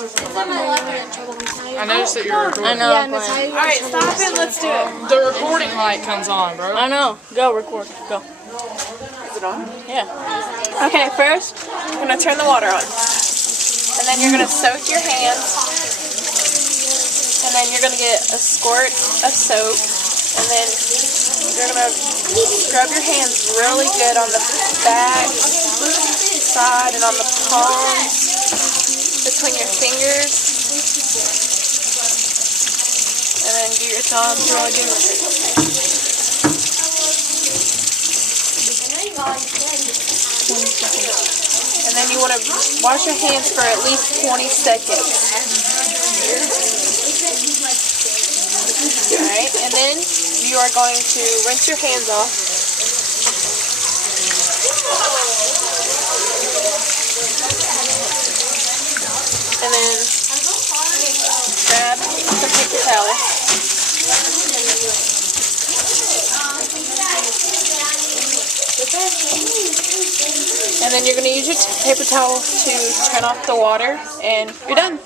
I noticed that you're recording. I know. Yeah, I'm playing. Natalia. Alright, stop it. Let's do it. The recording light comes on, bro. I know. Go record. Go. Is it on? Yeah. Okay, first, I'm going to turn the water on. And then you're going to soak your hands. And then you're going to get a squirt of soap. And then you're going to scrub your hands really good on the back, side, and on the palms, between your fingers. And then do your thumbs really good. And then you want to wash your hands for at least 20 seconds. Alright, and then you are going to rinse your hands off. And then grab some paper towels. And then you're going to use your paper towel to turn off the water, and you're done.